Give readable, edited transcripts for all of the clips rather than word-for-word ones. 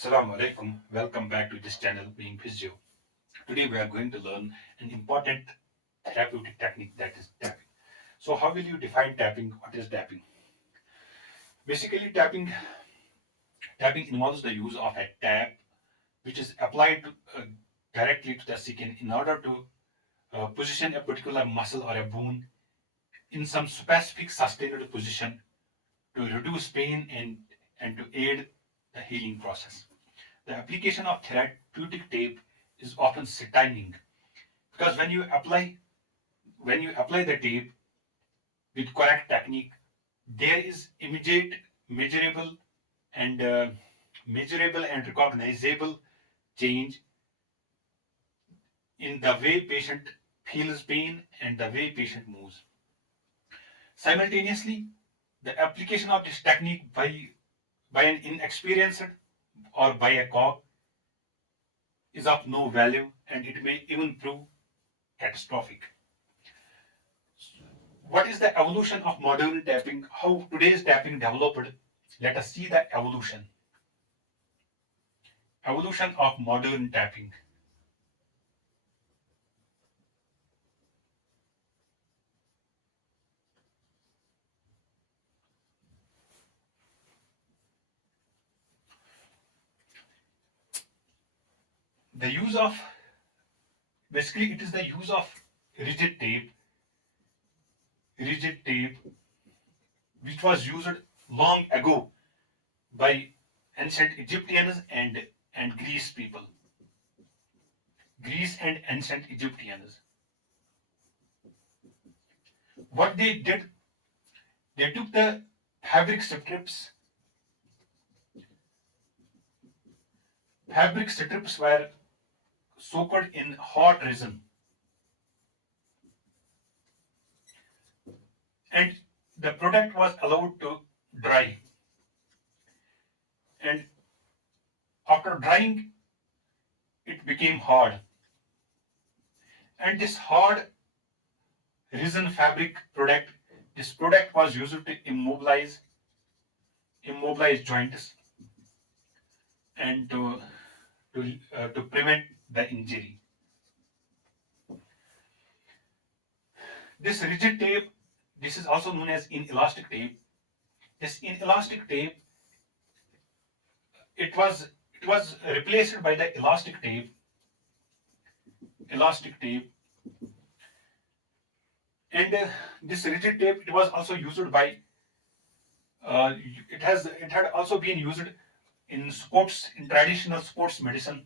Assalamu alaikum. Welcome back to this channel, Being Physio. Today we are going to learn an important therapeutic technique, that is tapping. So, how will you define tapping? What is tapping? Basically, tapping involves the use of a tap which is applied directly to the skin in order to position a particular muscle or a bone in some specific sustained position to reduce pain and to aid the healing process. The application of therapeutic tape is often stunning because when you apply the tape with correct technique, there is immediate, measurable, and recognizable change in the way patient feels pain and the way patient moves. Simultaneously, the application of this technique by an inexperienced or by a cog is of no value, and it may even prove catastrophic. What is the evolution of modern tapping? How today's tapping developed? Let us see the evolution. Evolution of modern tapping. The use of basically it is the use of rigid tape, rigid tape, which was used long ago by ancient Egyptians and Greece people. Greece and ancient Egyptians. What they did, they took the fabric strips. Fabric strips were soaked in hot resin, and the product was allowed to dry. And after drying, it became hard. And this hard resin fabric product, this product was used to immobilize joints and to prevent the injury. This rigid tape, this is also known as inelastic tape. This inelastic tape, it was replaced by the elastic tape, and this rigid tape, it was also used by it had also been used in sports, in traditional sports medicine,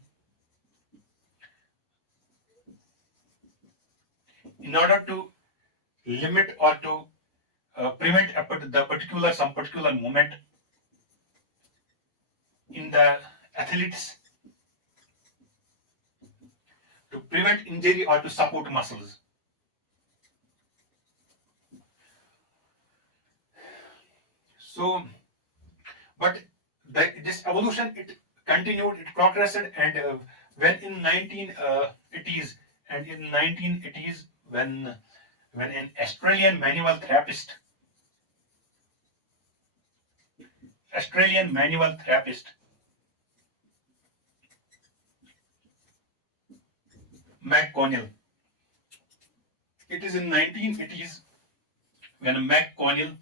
in order to limit or to prevent some particular movement in the athletes, to prevent injury or to support muscles. So, but this evolution, it continued, it progressed, and when in 1980s and in 1980s, when an Australian manual therapist McConnell, it is in 1980s when McConnell,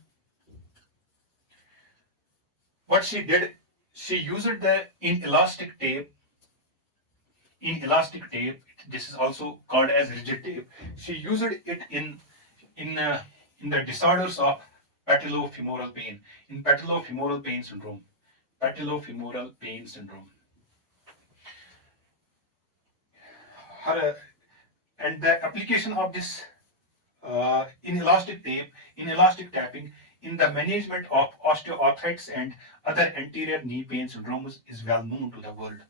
what she did, she used the inelastic tape. This is also called as rigid tape. She used it in uh, in the disorders of patellofemoral pain, in patellofemoral pain syndrome. Patellofemoral pain syndrome. Her, and the application of this inelastic tapping in the management of osteoarthritis and other anterior knee pain syndromes is well known to the world.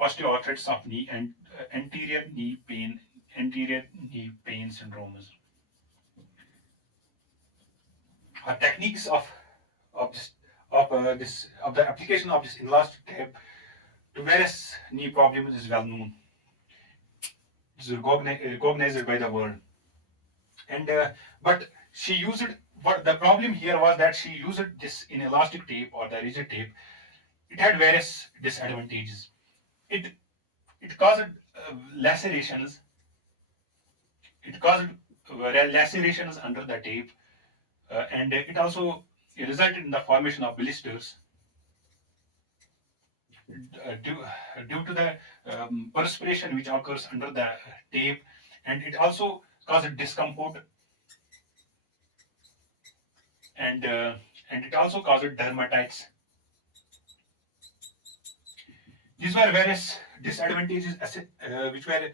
Osteoarthritis of knee and anterior knee pain syndromes. Techniques of this of the application of this inelastic tape to various knee problems is well known. It is recognized by the world. And but she used, what the problem here was that she used this inelastic tape or the rigid tape it had various disadvantages. It it caused lacerations. It caused lacerations under the tape, and it also resulted in the formation of blisters due to the perspiration which occurs under the tape, and it also caused discomfort, and uh, and it also caused dermatitis. These were various disadvantages which were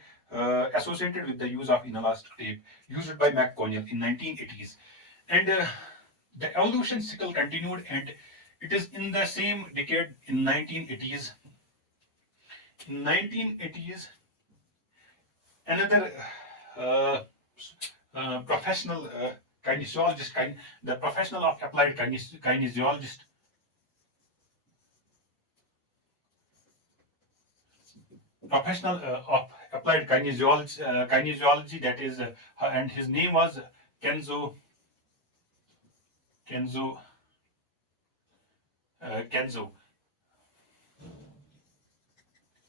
associated with the use of inelastic tape used by McConnell in 1980s. And the evolution cycle continued, and it is in the same decade in 1980s. In 1980s, another uh, professional kinesiologist, the professional of applied kinesiologist, professional of applied kinesiology, that is, and his name was Kenzo Kenzo Kenzo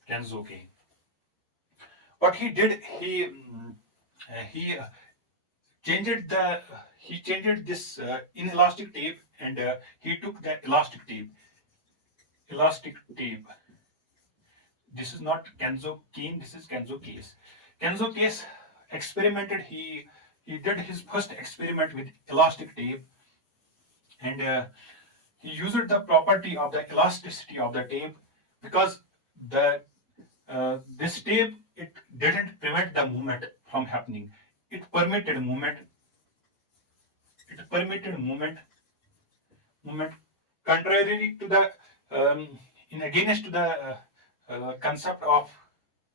Kenzo Kane. What he did, he changed the he changed this inelastic tape, and he took the elastic tape. This is not Kenzo Kane, this is Kenzo Case. Kenzo Case experimented. He did his first experiment with elastic tape, and he used the property of the elasticity of the tape, because the this tape, it didn't prevent the movement from happening. It permitted movement. It permitted movement contrary to the in against to the concept of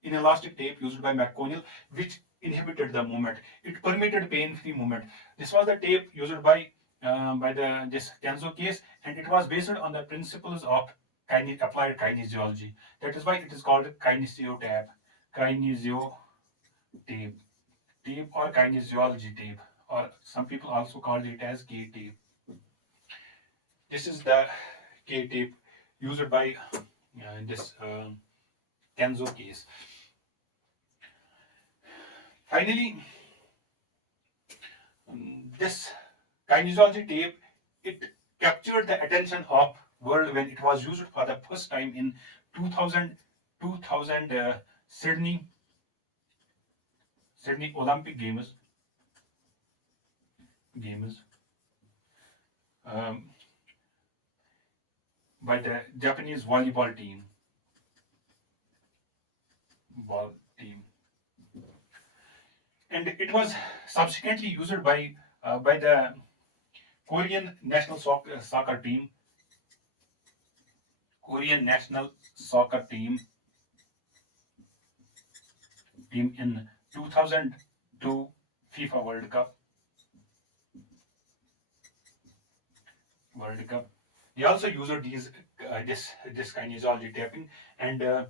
inelastic tape used by McConnell, which inhibited the movement. It permitted pain-free movement. This was the tape used by the this Kenzo case, and it was based on the principles of applied kinesiology. That is why it is called kinesio tape, or kinesiology tape, or some people also call it as K tape. This is the K tape used by this Kenzo case. Finally, this kinesiology tape, it captured the attention of world when it was used for the first time in 2000 2000 Sydney Olympic Games, um, by the Japanese ball team, and it was subsequently used by the Korean national soccer team in 2002 FIFA World Cup. They also used this kinesiology tapping, and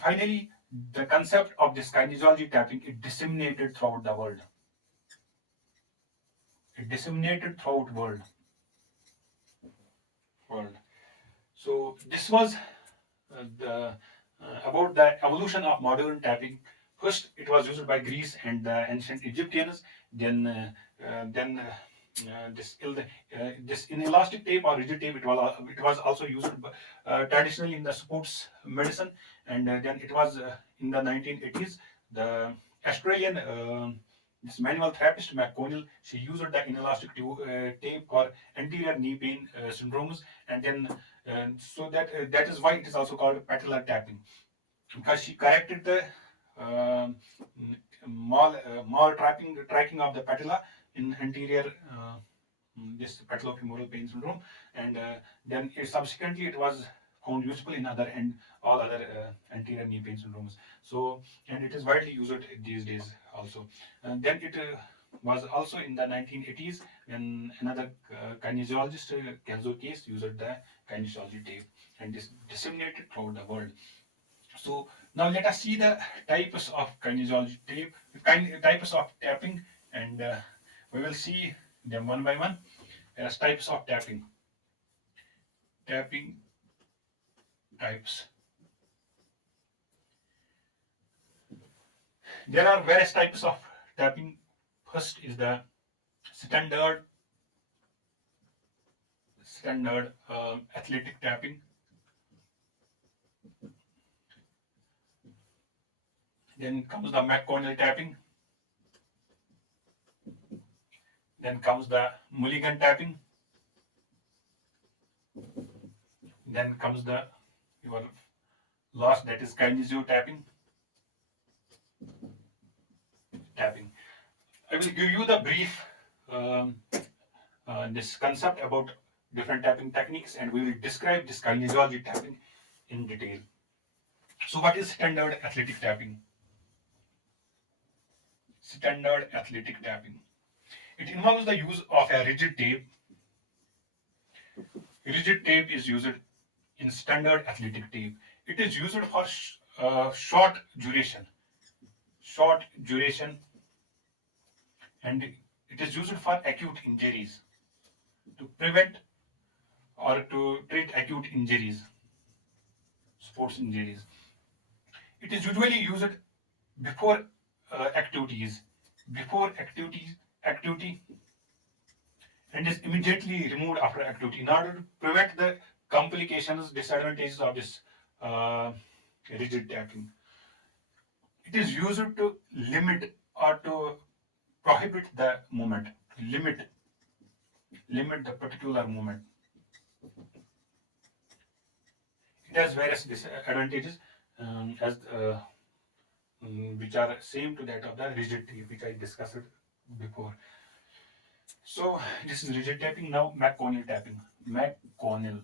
finally the concept of this kinesiology tapping, it disseminated throughout the world. It disseminated throughout world. So this was the about the evolution of modern tapping. First, it was used by Greece and the ancient Egyptians. Then this inelastic tape or rigid tape, it was also used traditionally in the sports medicine, and then it was in the 1980s. The Australian this manual therapist McConnell, she used the inelastic tape for anterior knee pain syndromes, and then that is why it is also called patellar tapping, because she corrected the um tracking of the patella in anterior this patellofemoral pain syndrome, and then subsequently it was found useful in other and all other anterior knee pain syndromes. So, and it is widely used these days also. And then it was also in the 1980s when another kinesiologist, Kenzo Case, used the kinesiology tape, and this disseminated throughout the world. So now let us see the types of kinesiology tape, types of tapping, and we will see them one by one as types of tapping. Tapping types. There are various types of tapping. First is the standard athletic tapping. Then comes the McConnell tapping. Then comes the Mulligan tapping. Then comes the your last, that is kinesio tapping. I will give you the brief um, this concept about different tapping techniques, and we will describe this kinesiology tapping in detail. So, what is standard athletic tapping? Standard athletic tapping. It involves the use of a rigid tape. Rigid tape is used in standard athletic tape. It is used for short duration, and it is used for acute injuries, to prevent or to treat acute injuries, sports injuries. It is usually used before activities, activity, and is immediately removed after activity in order to prevent the complications, disadvantages of this uh, rigid tapping. It is used to limit or to prohibit the movement, limit the particular movement. It has various disadvantages as which are same to that of the rigid tape, which I discussed before. So this is rigid tapping. Now McConnell tapping. McConnell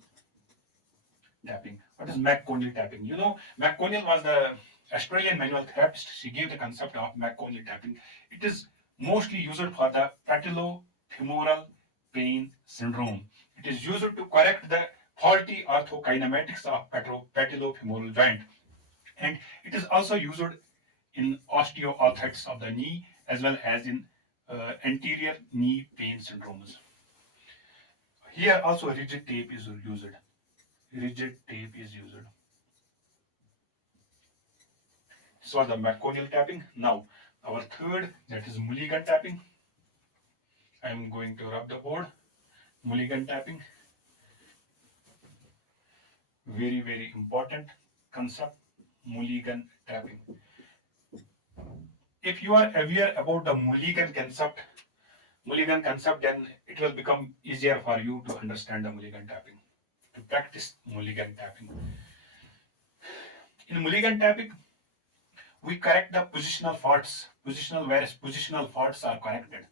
tapping. What is McConnell tapping? You know, McConnell was the Australian manual therapist. She gave the concept of McConnell tapping. It is mostly used for the patellofemoral pain syndrome. It is used to correct the faulty orthokinematics of patellofemoral joint, and it is also used in osteoarthritis of the knee as well as in anterior knee pain syndromes. Here also rigid tape is used. Rigid tape is used. So the McConnell tapping. Now our third, that is Mulligan tapping. I am going to rub the board. Mulligan tapping. Very, very important concept. Mulligan tapping. If you are aware about the Mulligan concept, then it will become easier for you to understand the Mulligan tapping, to practice Mulligan tapping. In Mulligan tapping, we correct the positional faults, whereas positional faults are corrected.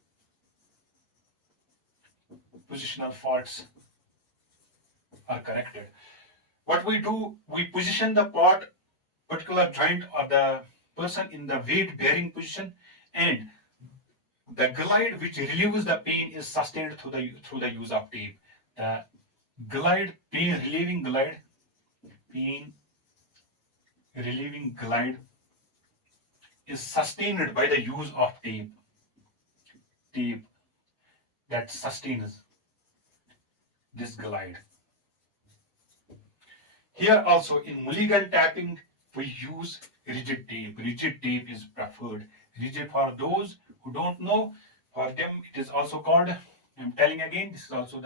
Positional faults are corrected. What we do, we position the particular joint or the person in the weight bearing position, and the glide which relieves the pain is sustained through the use of tape. The pain relieving glide is sustained by the use of tape that sustains this glide. Here also in Mulligan tapping, we use rigid tape. Rigid tape is preferred. Rigid, for those who don't know, for them it is also called, I'm telling again, this is also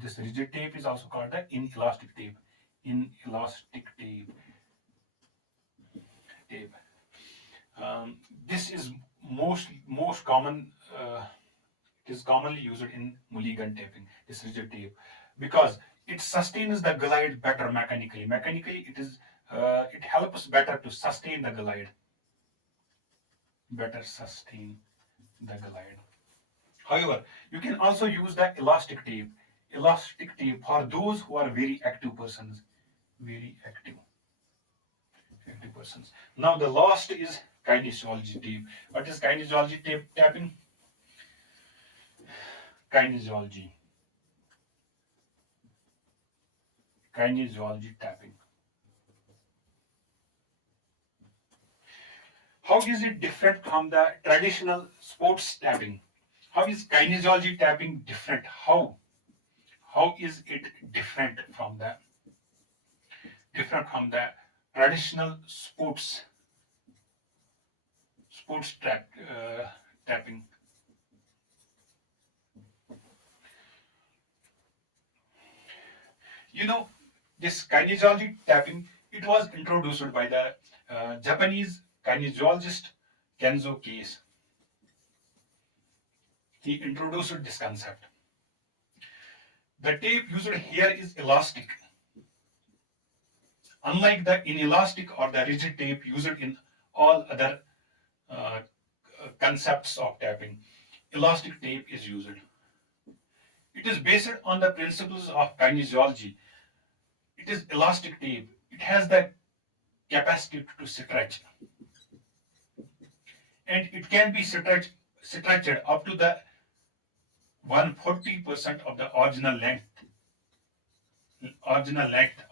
this rigid tape is also called the inelastic tape. Inelastic tape. This is most common. It is commonly used in Mulligan tapping, this rigid tape, because it sustains the glide better mechanically. Mechanically, it helps better to sustain the glide. Better sustain the glide. However, you can also use the elastic tape. Elastic tape for those who are very active persons. Very active persons. Now the last is kinesiology tape. What is kinesiology tape tapping? Kinesiology tapping. How is it different from the traditional sports tapping? How is kinesiology tapping different? How is it different from the different from the traditional sports tapping. You know, this kinesiology tapping, it was introduced by the Japanese kinesiologist Kenzo Case. He introduced this concept. The tape used here is elastic, unlike the inelastic or the rigid tape used in all other uh, concepts of tapping. Elastic tape is used. It is based on the principles of kinesiology. It is elastic tape. It has the capacity to stretch, and it can be stretched up to the 140% of the original length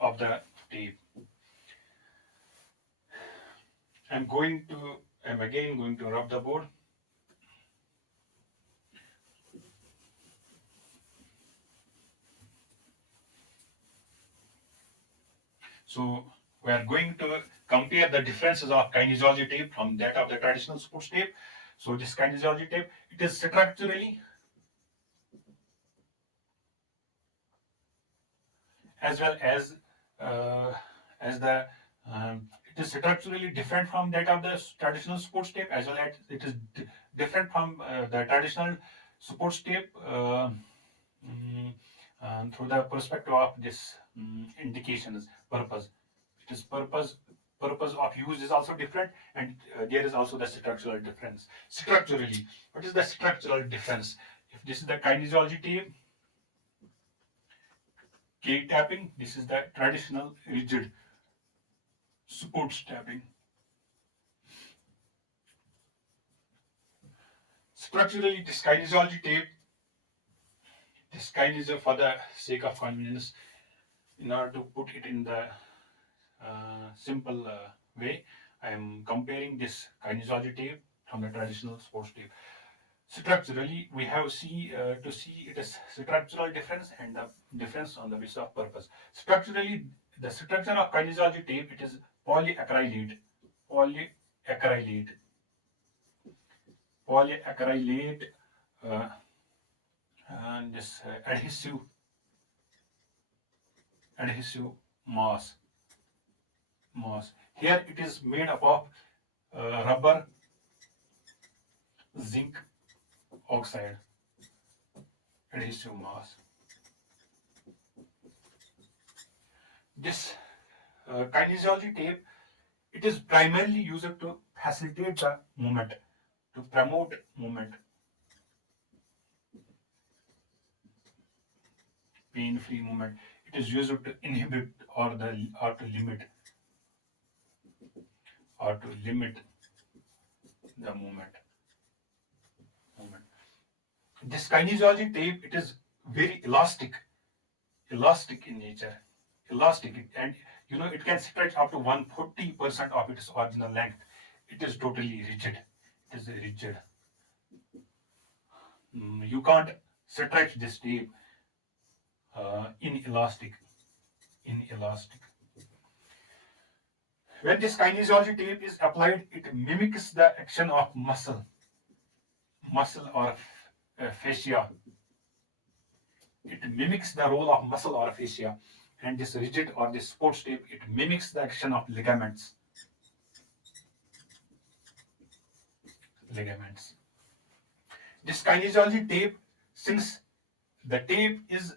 of the tape. I'm again going to rub the board. So we are going to compare the differences of kinesiology tape from that of the traditional sports tape. So this kinesiology tape, it is structurally as well uh, as the it is structurally different from that of the traditional sports tape, as well as it is different from the traditional sports tape mm, through the perspective of this indications purpose. It is purpose of use is also different, and there is also the structural difference. Structurally, what is the structural difference? If this is the kinesiology tape, K tapping, this is the traditional rigid sports tapping. Structurally, this kinesiology tape, this kinesiology for the sake of convenience, in order to put it in the simple way, I am comparing this kinesiology tape from the traditional sports tape. Structurally, we have to see it as structural difference and the difference on the basis of purpose. Structurally, the structure of kinesiology tape, it is polyacrylate, polyacrylate, polyacrylate, uh, and this adhesive mass. Here it is made up of rubber, zinc oxide, adhesive mass. This kinesiology tape, it is primarily used to facilitate the movement, to promote movement, pain-free movement. It is used to inhibit or to limit the movement. This kinesiology tape, it is very elastic in nature, and it can stretch up to 140% of its original length. It is totally rigid. It is rigid. You can't stretch this tape inelastic. When this kinesiology tape is applied, it mimics the action of muscle or fascia. It mimics the role of muscle or fascia, and this rigid or this sports tape, it mimics the action of ligaments. This kinesiology tape, since the tape is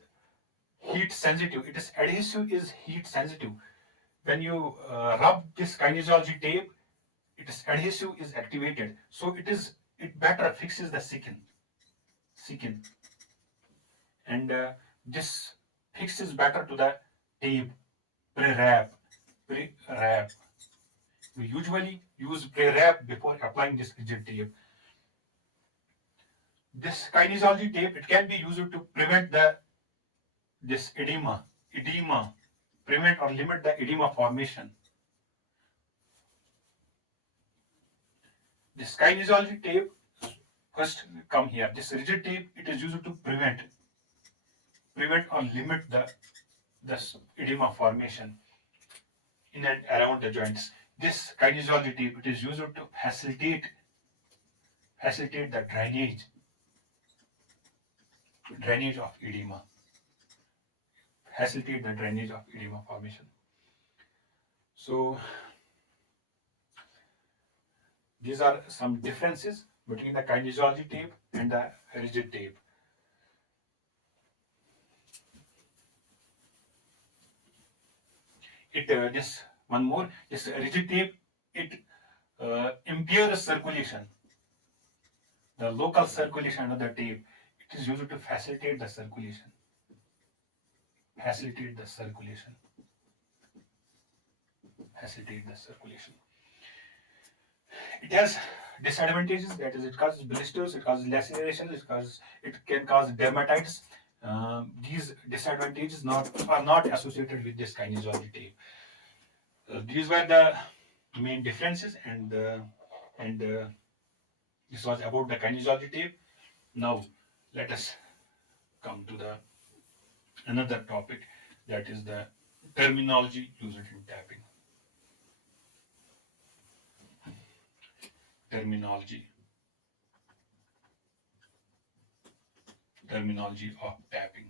heat sensitive, its adhesive is heat sensitive. When you rub this kinesiology tape, its adhesive is activated, so it better fixes the skin, and this fixes better to the tape pre-wrap. We usually use pre-wrap before applying this rigid tape. This kinesiology tape, it can be used to prevent this edema, prevent or limit the edema formation. This kinesiology tape, first come here. This rigid tape, it is used to prevent or limit the edema formation. in and around the joints. This kinesiology tape, it is used to facilitate the drainage of edema, facilitate the drainage of edema formation. So these are some differences between the kinesiology tape and the rigid tape. This one more, this rigid tape, it impairs circulation, the local circulation of the tape. It is used to facilitate the circulation, facilitate the circulation, facilitate the circulation. It has disadvantages, that is, it causes blisters, it causes lacerations, it can cause dermatitis. These disadvantages are not associated with this kinesiology tape. These were the main differences, and this was about the kinesiology tape. Now let us come to the another topic, that is the terminology used in tapping. Terminology of tapping.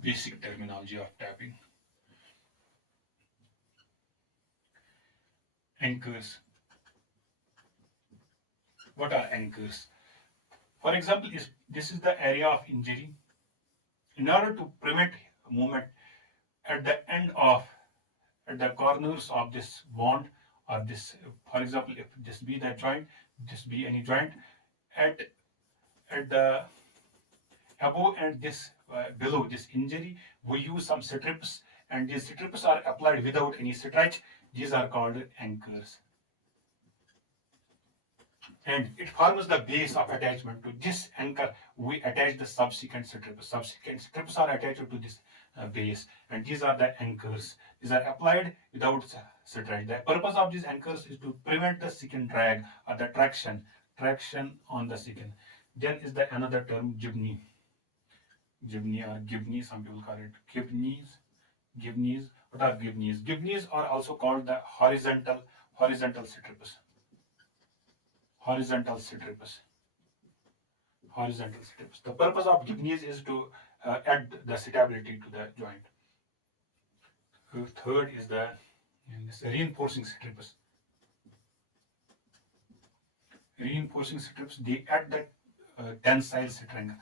Basic terminology of tapping. Anchors. What are anchors? For example, this is the area of injury. In order to prevent movement at the at the corners of this bond, or this, for example, if this be the joint, this be any joint, at the above and this below this injury, we use some strips, and these strips are applied without any stretch. These are called anchors, and it forms the base of attachment. To this anchor we attach the subsequent strips. Subsequent strips are attached to this base, and these are the anchors. These are applied without stretch. The purpose of these anchors is to prevent the second drag, or the traction on the second. Then is the another term, gibney or gibney, some people call it gibneys. What are gibneys? Gibneys are also called the horizontal strips. Horizontal strips. Horizontal strips. The purpose of gibneys is to add the stability to the joint. Third is the reinforcing strips. Reinforcing strips, they add the tensile strength.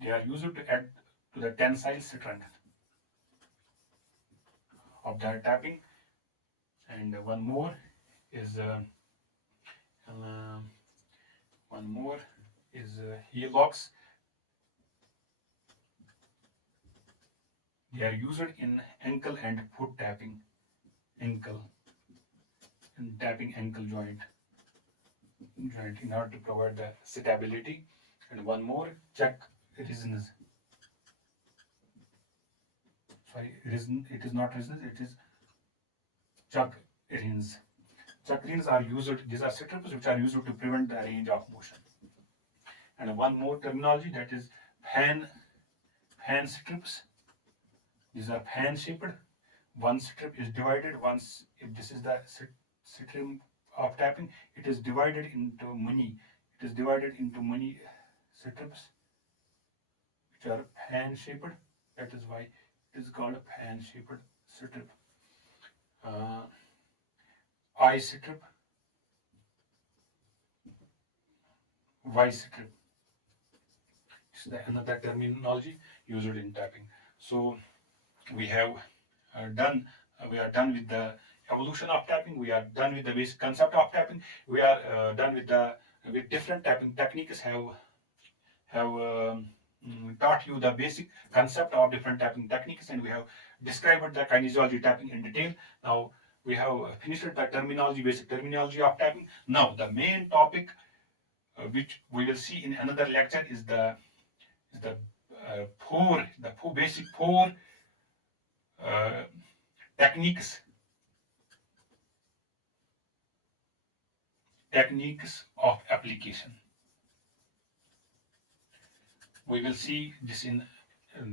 They are used to add to the tensile strength of the tapping. And one more is heel locks. They are used in ankle and foot tapping. Ankle and tapping ankle joint in order to provide the stability. And one more, check resonance. Sorry, it is not resonance, it is chuck rings. Chuck rings are used, these are strips which are used to prevent the range of motion. And one more terminology, that is fan strips. These are fan shaped. One strip is divided once, if this is the strip of tapping, it is divided into many. It is divided into many strips which are fan shaped. That is why it is called a fan shaped strip. I strip, Y strip. This is another terminology used in tapping. So we have we are done with the evolution of tapping. We are done with the basic concept of tapping. We are done with different tapping techniques. Have taught you the basic concept of different tapping techniques, and we have described the kinesiology tapping in detail. Now we have finished the basic terminology of tapping. Now the main topic, which we will see in another lecture, is the basic four techniques of application. We will see this in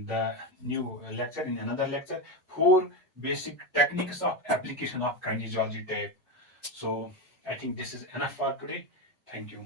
the new lecture in another lecture. 4 basic techniques of application of kinesiology tape. So I think this is enough for today. Thank you.